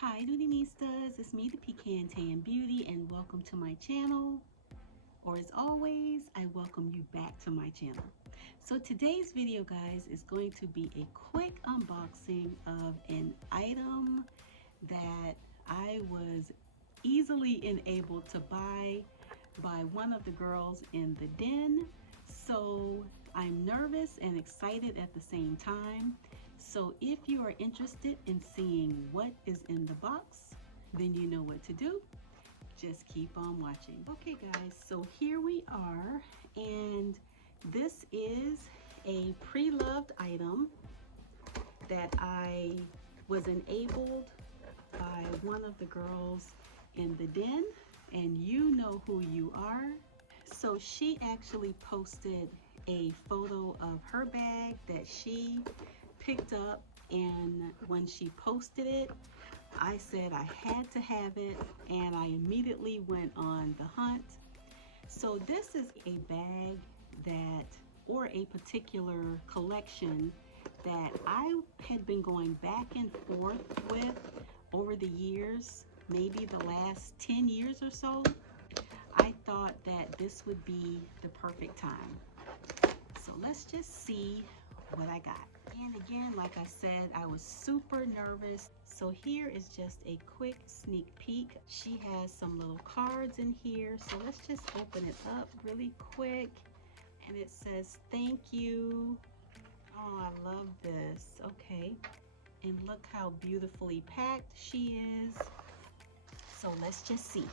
Hi Dooneynistas, it's me the Pecan Tan Beauty and welcome to my channel. Or as always, I welcome you back to my channel. So today's video, guys, is going to be a quick unboxing of an item that I was easily enabled to buy by one of the girls in the den. So I'm nervous and excited at the same time. So if you are interested in seeing what is in the box, then you know what to do. Just keep on watching. Okay guys, so here we are, and this is a pre-loved item that I was enabled by one of the girls in the den, and you know who you are. So she actually posted a photo of her bag that she picked up, and when she posted it, I said I had to have it, and I immediately went on the hunt. So this is a bag that, or a particular collection that I had been going back and forth with over the years, maybe the last 10 years or so. I thought that this would be the perfect time. So let's just see what I got. And again, like I said, I was super nervous. So here is just a quick sneak peek. She has some little cards in here. So let's just open it up really quick. And it says, thank you. Oh, I love this. Okay. And look how beautifully packed she is. So let's just see.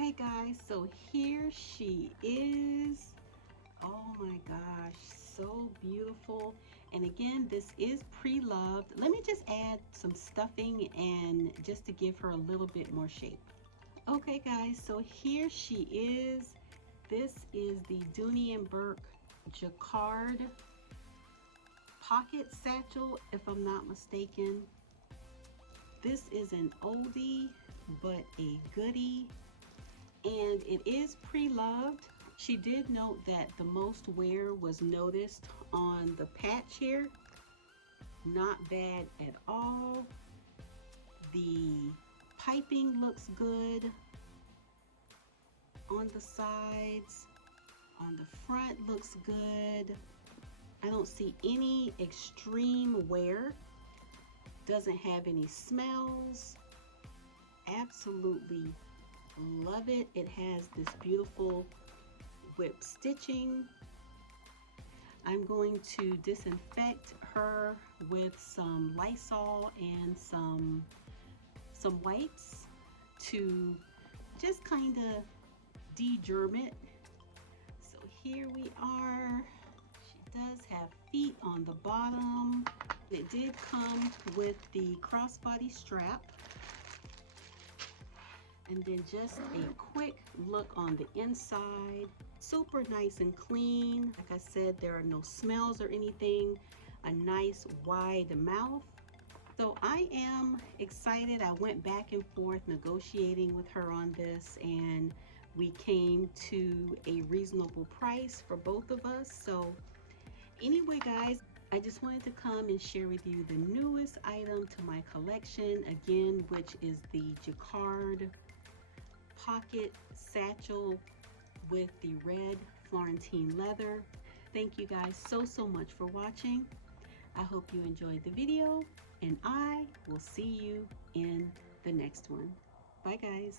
Okay guys, so here she is. Oh my gosh, so beautiful. And again, this is pre-loved. Let me just add some stuffing and just to give her a little bit more shape. Okay guys, so here she is. This is the Dooney and Bourke Jaquard pocket satchel, if I'm not mistaken. This is an oldie but a goodie, and it is pre-loved. She did note that the most wear was noticed on the patch here. Not bad at all. The piping looks good on the sides. On the front looks good. I don't see any extreme wear. Doesn't have any smells. Absolutely love it. It has this beautiful whip stitching. I'm going to disinfect her with some Lysol and some wipes to just kind of de-germ it. So here we are. She does have feet on the bottom. It did come with the crossbody strap. And then just a quick look on the inside. Super nice and clean. Like I said, there are no smells or anything. A nice wide mouth. So I am excited. I went back and forth negotiating with her on this, and we came to a reasonable price for both of us. So anyway guys, I just wanted to come and share with you the newest item to my collection, again, which is the Jaquard pocket satchel with the red Florentine leather. Thank you guys so much for watching. I hope you enjoyed the video, and I will see you in the next one. Bye guys.